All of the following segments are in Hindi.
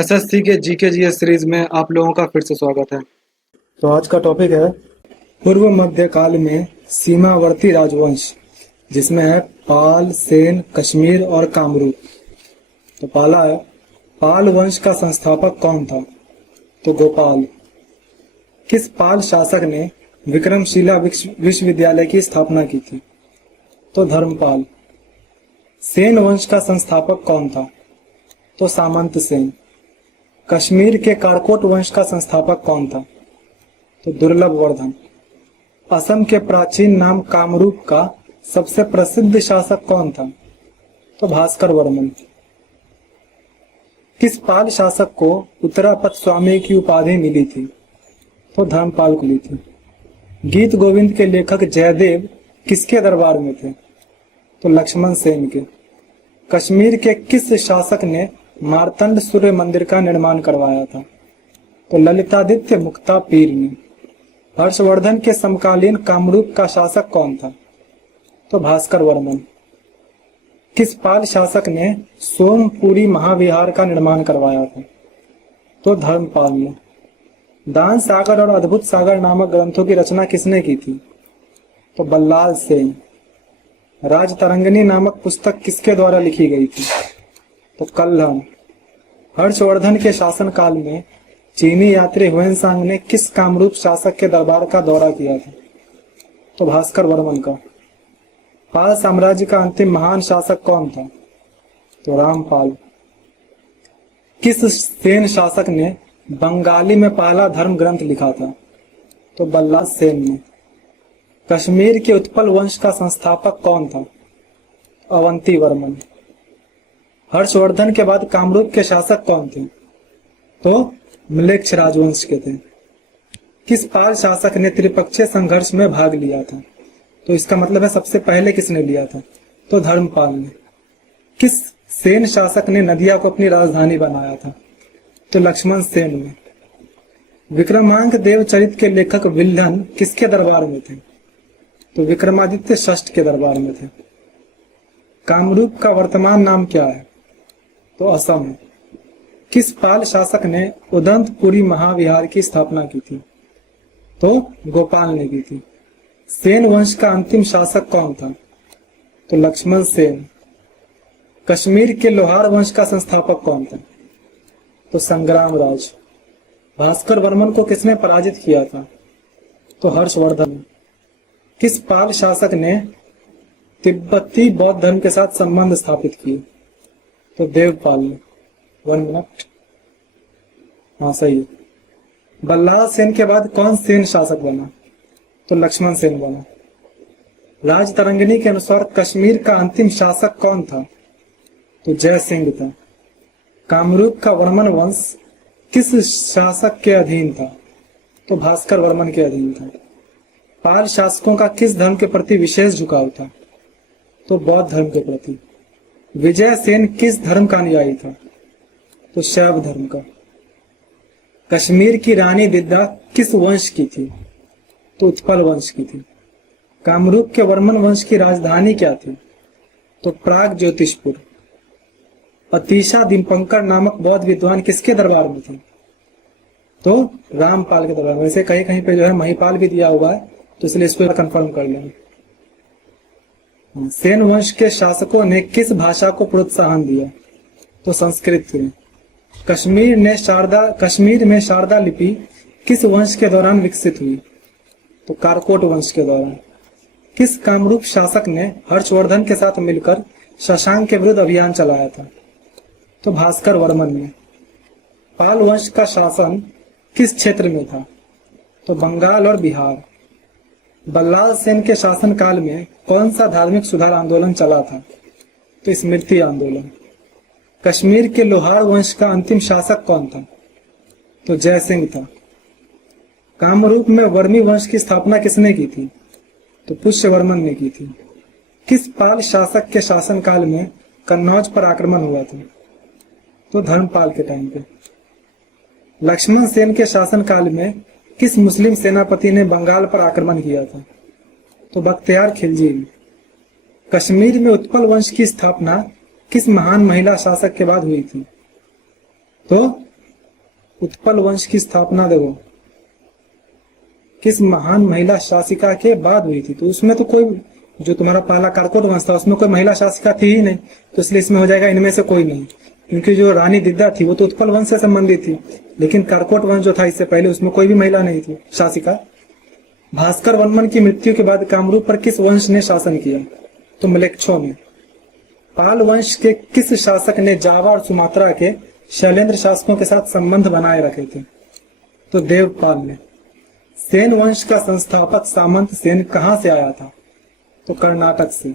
एसएससी के जीके जीएस सीरीज में आप लोगों का फिर से स्वागत है। तो आज का टॉपिक है पूर्व मध्य काल में सीमावर्ती राजवंश, जिसमें है पाल, सेन, कश्मीर और कामरूप। तो पहला है, पाल वंश का संस्थापक कौन था? तो गोपाल। किस पाल शासक ने विक्रमशिला विश्वविद्यालय की स्थापना की थी? तो धर्मपाल। सेन वंश का संस्थापक कौन था? तो सामंत सेन। कश्मीर के कारकोट वंश का संस्थापक कौन था? तो दुर्लभ वर्धन। असम के प्राचीन नाम कामरूप का सबसे प्रसिद्ध शासक कौन था? तो भास्कर वर्मन। किस पाल शासक को उत्तरापथ स्वामी की उपाधि मिली थी? तो धर्मपाल को मिली थी। गीत गोविंद के लेखक जयदेव किसके दरबार में थे? तो लक्ष्मण सेन के। कश्मीर के किस शासक ने मार्तंड सूर्य मंदिर का निर्माण करवाया था? तो ललितादित्य मुक्ता पीर ने। हर्षवर्धन के समकालीन कामरूप का शासक कौन था? तो भास्कर वर्मन। किस पाल शासक ने सोमपुरी महाविहार का निर्माण करवाया था? तो धर्मपाल ने। दान सागर और अद्भुत सागर नामक ग्रंथों की रचना किसने की थी? तो बल्लाल सेन। राजतरंगिणी नामक पुस्तक किसके द्वारा लिखी गई थी? तो कल्हण। हर्षवर्धन के शासनकाल में चीनी यात्री हुएनसांग ने किस कामरूप शासक के दरबार का दौरा किया था? तो भास्कर वर्मन का। पाल साम्राज्य का अंतिम महान शासक कौन था? तो रामपाल। किस सेन शासक ने बंगाली में पहला धर्म ग्रंथ लिखा था? तो बल्लाल सेन ने। कश्मीर के उत्पल वंश का संस्थापक कौन था? अवंती वर्मन। हर्षवर्धन के बाद कामरूप के शासक कौन थे? तो म्लेच्छ राजवंश के थे। किस पाल शासक ने त्रिपक्षीय संघर्ष में भाग लिया था? तो इसका मतलब है सबसे पहले किसने लिया था? तो धर्मपाल ने। किस सेन शासक ने नदिया को अपनी राजधानी बनाया था? तो लक्ष्मण सेन ने। विक्रमांक देवचरित के लेखक विल्हन किसके दरबार में थे? तो विक्रमादित्य षष्ठ के दरबार में थे। कामरूप का वर्तमान नाम क्या है? तो असम है। किस पाल शासक ने उदंतपुरी महाविहार की स्थापना की थी? तो गोपाल ने की थी। सेन वंश का अंतिम शासक कौन था? तो लक्ष्मण सेन। कश्मीर के लोहार वंश का संस्थापक कौन था? तो संग्राम राज। भास्कर वर्मन को किसने पराजित किया था? तो हर्षवर्धन। किस पाल शासक ने तिब्बती बौद्ध धर्म के साथ संबंध स्थापित किए? तो देवपाल ने। 1 मिनट। हाँ सही है। बल्लाल सेन के बाद कौन सेन शासक बना? तो लक्ष्मण सेन बना। राजतरंगिणी के अनुसार कश्मीर का अंतिम शासक कौन था? तो जय सिंह था। कामरूप का वर्मन वंश किस शासक के अधीन था? तो भास्कर वर्मन के अधीन था। पाल शासकों का किस धर्म के प्रति विशेष झुकाव था? तो बौद्ध धर्म के प्रति। विजय सेन किस धर्म का अनुयायी था? तो शैव धर्म का। कश्मीर की रानी दिद्दा किस वंश की थी? तो उत्पल वंश की थी। कामरूप के वर्मन वंश की राजधानी क्या थी? तो प्राग ज्योतिषपुर। अतीशा दीपंकर नामक बौद्ध विद्वान किसके दरबार में थे? तो रामपाल के दरबार में। वैसे कहीं कहीं पे जो है महिपाल भी दिया हुआ है, तो इसलिए इसको कंफर्म कर लेंगे। सेन वंश के शासकों ने किस भाषा को प्रोत्साहन दिया? तो संस्कृत ने। कश्मीर में शारदा लिपि किस वंश के दौरान विकसित हुई? तो कारकोट वंश के दौरान। किस कामरूप शासक ने हर्षवर्धन के साथ मिलकर शशांक के विरुद्ध अभियान चलाया था? तो भास्कर वर्मन ने। पाल वंश का शासन किस क्षेत्र में था? तो बंगाल और बिहार। बल्लाल सेन के शासनकाल में कौन सा धार्मिक सुधार आंदोलन चला था? तो स्मृति आंदोलन। कश्मीर के लोहार वंश का अंतिम शासक कौन था? तो जय सिंह था। कामरूप में वर्मी वंश की स्थापना किसने की थी? तो पुष्यवर्मन ने की थी। किस पाल शासक के शासनकाल में कन्नौज पर आक्रमण हुआ था? तो धर्मपाल के टाइम पे। लक्ष्मण सेन के शासनकाल में किस मुस्लिम सेनापति ने बंगाल पर आक्रमण किया था? तो बख्तियार खिलजी ने। कश्मीर में उत्पल वंश की स्थापना किस महान महिला शासक के बाद हुई थी? तो उत्पल वंश की स्थापना देखो किस महान महिला शासिका के बाद हुई थी। तो उसमें तो कोई, जो तुम्हारा पहला कारकोट वंश था उसमें कोई महिला शासिका थी ही नहीं, तो इसलिए इसमें हो जाएगा इनमें से कोई नहीं, क्योंकि जो रानी दिद्दा थी वो तो उत्पल वंश से संबंधित थी, लेकिन कारकोट वंश जो था इससे पहले उसमें कोई भी महिला नहीं थी शासिका। भास्कर वर्मन की मृत्यु के बाद कामरूप पर किस वंश ने शासन किया? तो मलेच्छों ने। पाल वंश के किस शासक ने जावा और सुमात्रा के शैलेंद्र शासकों के साथ संबंध बनाए रखे थे? तो देवपाल ने। सेन वंश का संस्थापक सामंत सेन कहां से आया था? तो कर्नाटक से।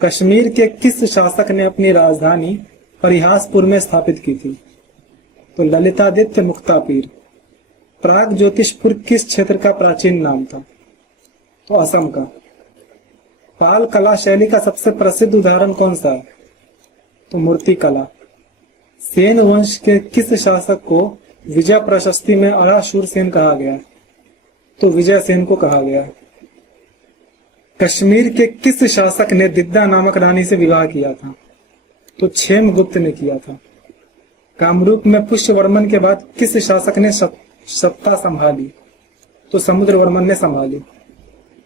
कश्मीर के किस शासक ने अपनी राजधानी परिहासपुर में स्थापित की थी? तो ललितादित्य मुक्तापीर। प्राग ज्योतिषपुर किस क्षेत्र का प्राचीन नाम था? तो असम का। पाल कला शैली का सबसे प्रसिद्ध उदाहरण कौन सा है? तो मूर्ति कला। सेन वंश के किस शासक को विजय प्रशस्ति में अराशूर सेन कहा गया? तो विजय सेन को कहा गया। कश्मीर के किस शासक ने दिद्दा नामक रानी से विवाह किया था? तो क्षेमगुप्त ने किया था। कामरूप में पुष्यवर्मन के बाद किस शासक ने सत्ता संभाली? तो समुद्रवर्मन ने संभाली।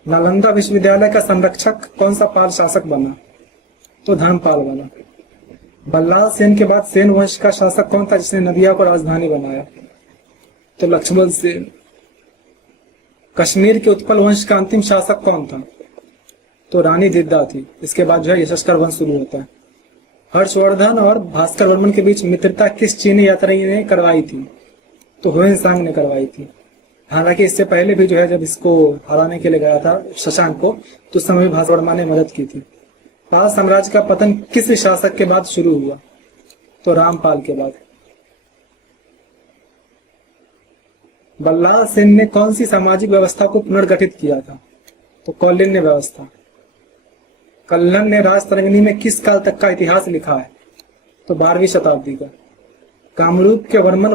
नालंदा विश्वविद्यालय का संरक्षक कौन सा पाल शासक बना? तो धर्मपाल बना। बल्लाल सेन के बाद सेन वंश का शासक कौन था जिसने नदिया को राजधानी बनाया? तो लक्ष्मण सेन। कश्मीर के उत्पल वंश का अंतिम शासक कौन था? तो रानी दिद्दा थी। इसके बाद जो है यशस्कर वंश शुरू होता है। हर्षवर्धन और भास्कर वर्मन के बीच मित्रता किस चीनी यात्री ने करवाई थी? तो हुएनसांग ने करवाई थी। हालांकि इससे पहले भी जो है जब इसको हराने के लिए गया था शशांक को, तो उस समय भास्कर वर्मा ने मदद की थी। पाल साम्राज्य का पतन किस शासक के बाद शुरू हुआ? तो रामपाल के बाद। बल्लाल सेन ने कौन सी सामाजिक व्यवस्था को पुनर्गठित किया था? तो कौलिन्य व्यवस्था। कल्लन ने राजतरंगिणी में किस काल तक का इतिहास लिखा है? तो 12वीं शताब्दी का। कामरूप के वर्मन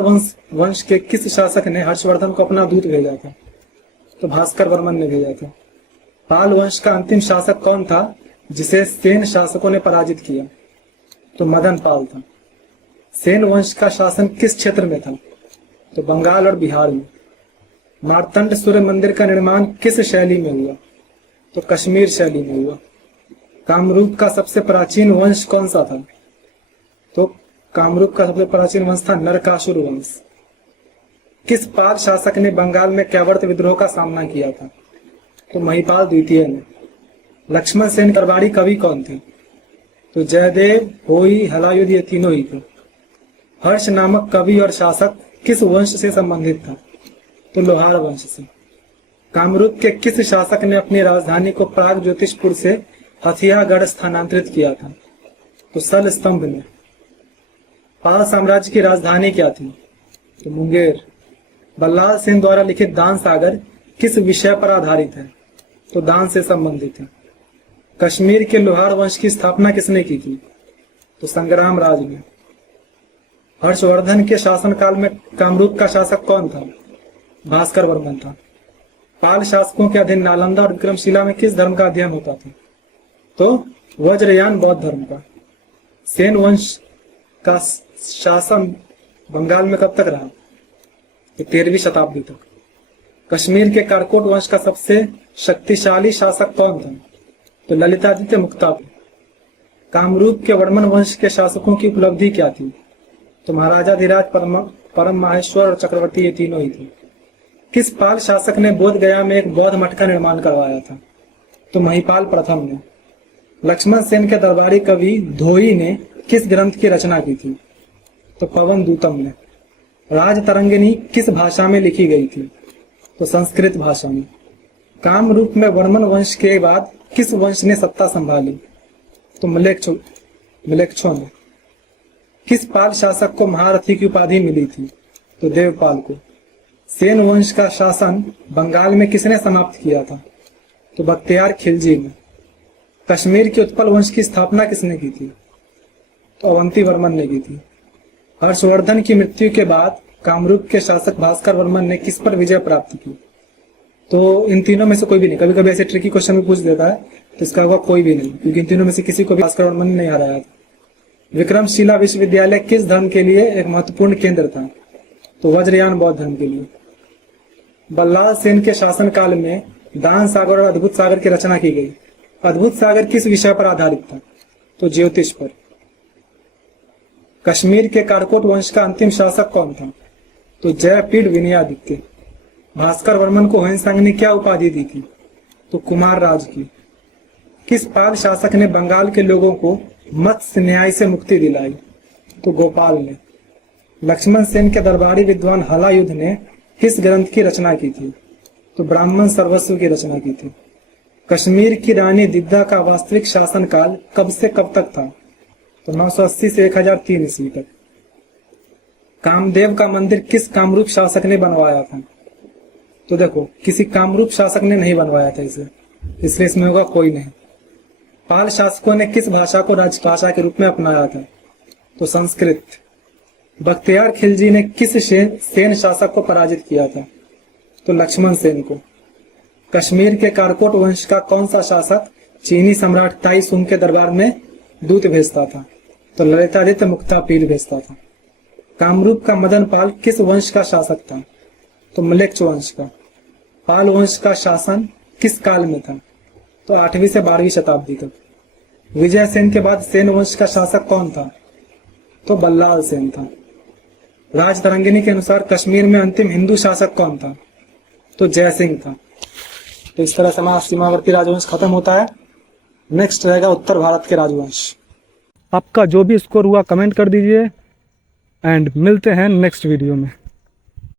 वंश के किस शासक ने हर्षवर्धन को अपना दूत भेजा था? तो भास्कर वर्मन ने भेजा था। पाल वंश का अंतिम शासक कौन था जिसे सेन शासकों ने पराजित किया? तो मदन पाल था। सेन वंश का शासन किस क्षेत्र में था? तो बंगाल और बिहार में। मार्तंड सूर्य मंदिर का निर्माण किस शैली में हुआ? तो कश्मीर शैली में हुआ। कामरूप का सबसे प्राचीन वंश कौन सा था? तो कामरूप का सबसे प्राचीन वंश था नरकासुर वंश। किस पाल शासक ने बंगाल में कैवर्त विद्रोह का सामना किया था? तो महिपाल द्वितीय ने। लक्ष्मण सेन करवाड़ी कवि कौन थे? तो जयदेव, होई, हलायुध ये तीनों ही थे। हर्ष नामक कवि और शासक किस वंश से संबंधित था? तो लोहार वंश से। कामरूप के किस शासक ने अपनी राजधानी को प्राग ज्योतिषपुर से हथियागढ़ स्थानांतरित किया था? तो सल स्तंभ ने। पाल साम्राज्य की राजधानी क्या थी? तो मुंगेर। बल्लाल सेन द्वारा लिखित दान सागर किस विषय पर आधारित है? तो दान से संबंधित है। कश्मीर के लोहार वंश की स्थापना किसने की थी? तो संग्राम राज ने। हर्षवर्धन के शासनकाल में कामरूप का शासक कौन था? भास्कर वर्मन था। पाल शासकों के अधीन नालंदा और विक्रमशिला में किस धर्म का अध्ययन होता था? तो वज्रयान बौद्ध धर्म का। सेन वंश का शासन बंगाल में कब तक रहा? तो 13वीं शताब्दी तक। कश्मीर के कारकोट वंश का सबसे शक्तिशाली शासक कौन था? तो ललितादित्य मुक्तापीर। कामरूप के वर्मन वंश के शासकों की उपलब्धि क्या थी? तो महाराजाधिराज, परम माहेश्वर और चक्रवर्ती ये तीनों ही थे। किस पाल शासक ने बोध गया में एक बौद्ध मठ का निर्माण करवाया था? तो महिपाल प्रथम ने। लक्ष्मण सेन के दरबारी कवि धोई ने किस ग्रंथ की रचना की थी? तो पवन दूतम ने। राजतरंगिणी किस भाषा में लिखी गई थी? तो संस्कृत भाषा में। कामरूप में वर्मन वंश के बाद किस वंश ने सत्ता संभाली? तो मलेच्छों ने। किस पाल शासक को महारथी की उपाधि मिली थी? तो देवपाल को। सेन वंश का शासन बंगाल में किसने समाप्त किया था? तो बख्तियार खिलजी ने। कश्मीर के उत्पल वंश की स्थापना किसने की थी? तो अवंती वर्मन ने की थी। हर्षवर्धन की मृत्यु के बाद कामरूप के शासक भास्कर वर्मन ने किस पर विजय प्राप्त की? तो इन तीनों में से कोई भी नहीं। कभी कभी ऐसे ट्रिकी क्वेश्चन में पूछ देता है, तो इसका होगा कोई भी नहीं, क्योंकि इन तीनों में से किसी को भी भास्कर वर्मन ने नहीं हराया था। विक्रमशिला विश्वविद्यालय किस धर्म के लिए एक महत्वपूर्ण केंद्र था? तो वज्रयान बौद्ध धर्म के लिए। बल्लाल सेन के शासनकाल में दान सागर और अद्भुत सागर की रचना की गई। अद्भुत सागर किस विषय पर आधारित था? तो ज्योतिष पर। कश्मीर के कारकोट वंश का अंतिम शासक कौन था? तो जयपीड विनयादित्य। भास्कर वर्मन को ह्वेनसांग ने क्या उपाधि दी थी? तो कुमार राज की। किस पाल शासक ने बंगाल के लोगों को मत्स्य न्याय से मुक्ति दिलाई? तो गोपाल ने। लक्ष्मण सेन के दरबारी विद्वान हलायुद्ध ने किस ग्रंथ की रचना की थी? तो ब्राह्मण सर्वस्व की रचना की थी। कश्मीर की रानी दिद्दा का वास्तविक शासनकाल कब से कब तक था? तो 980 से 1003 ईस्वी तक। कामदेव का मंदिर किस कामरूप शासक ने बनवाया था? तो देखो, किसी कामरूप शासक ने नहीं बनवाया था इसे, इसलिए इसमें होगा कोई नहीं। पाल शासकों ने किस भाषा को राजभाषा के रूप में अपनाया था? तो संस्कृत। बख्तियार खिलजी ने किस सेन शासक को पराजित किया था? तो लक्ष्मण सेन को। कश्मीर के कारकोट वंश का कौन सा शासक चीनी सम्राट ताई सुंग के दरबार में दूत भेजता था? तो ललितादित्य मुक्तापीड भेजता था। कामरूप का मदन पाल किस वंश का शासक था? तो मलेच्छ वंश का। पाल वंश का शासन किस काल में था? तो 8वीं से 12वीं शताब्दी तक। विजय सेन के बाद सेन वंश का शासक कौन था? तो बल्लाल सेन था। राजतरंगिणी के अनुसार कश्मीर में अंतिम हिंदू शासक कौन था? तो जयसिंह था। तो इस तरह से हमारा सीमावर्ती राजवंश खत्म होता है। नेक्स्ट रहेगा उत्तर भारत के राजवंश। आपका जो भी स्कोर हुआ कमेंट कर दीजिए एंड मिलते हैं नेक्स्ट वीडियो में।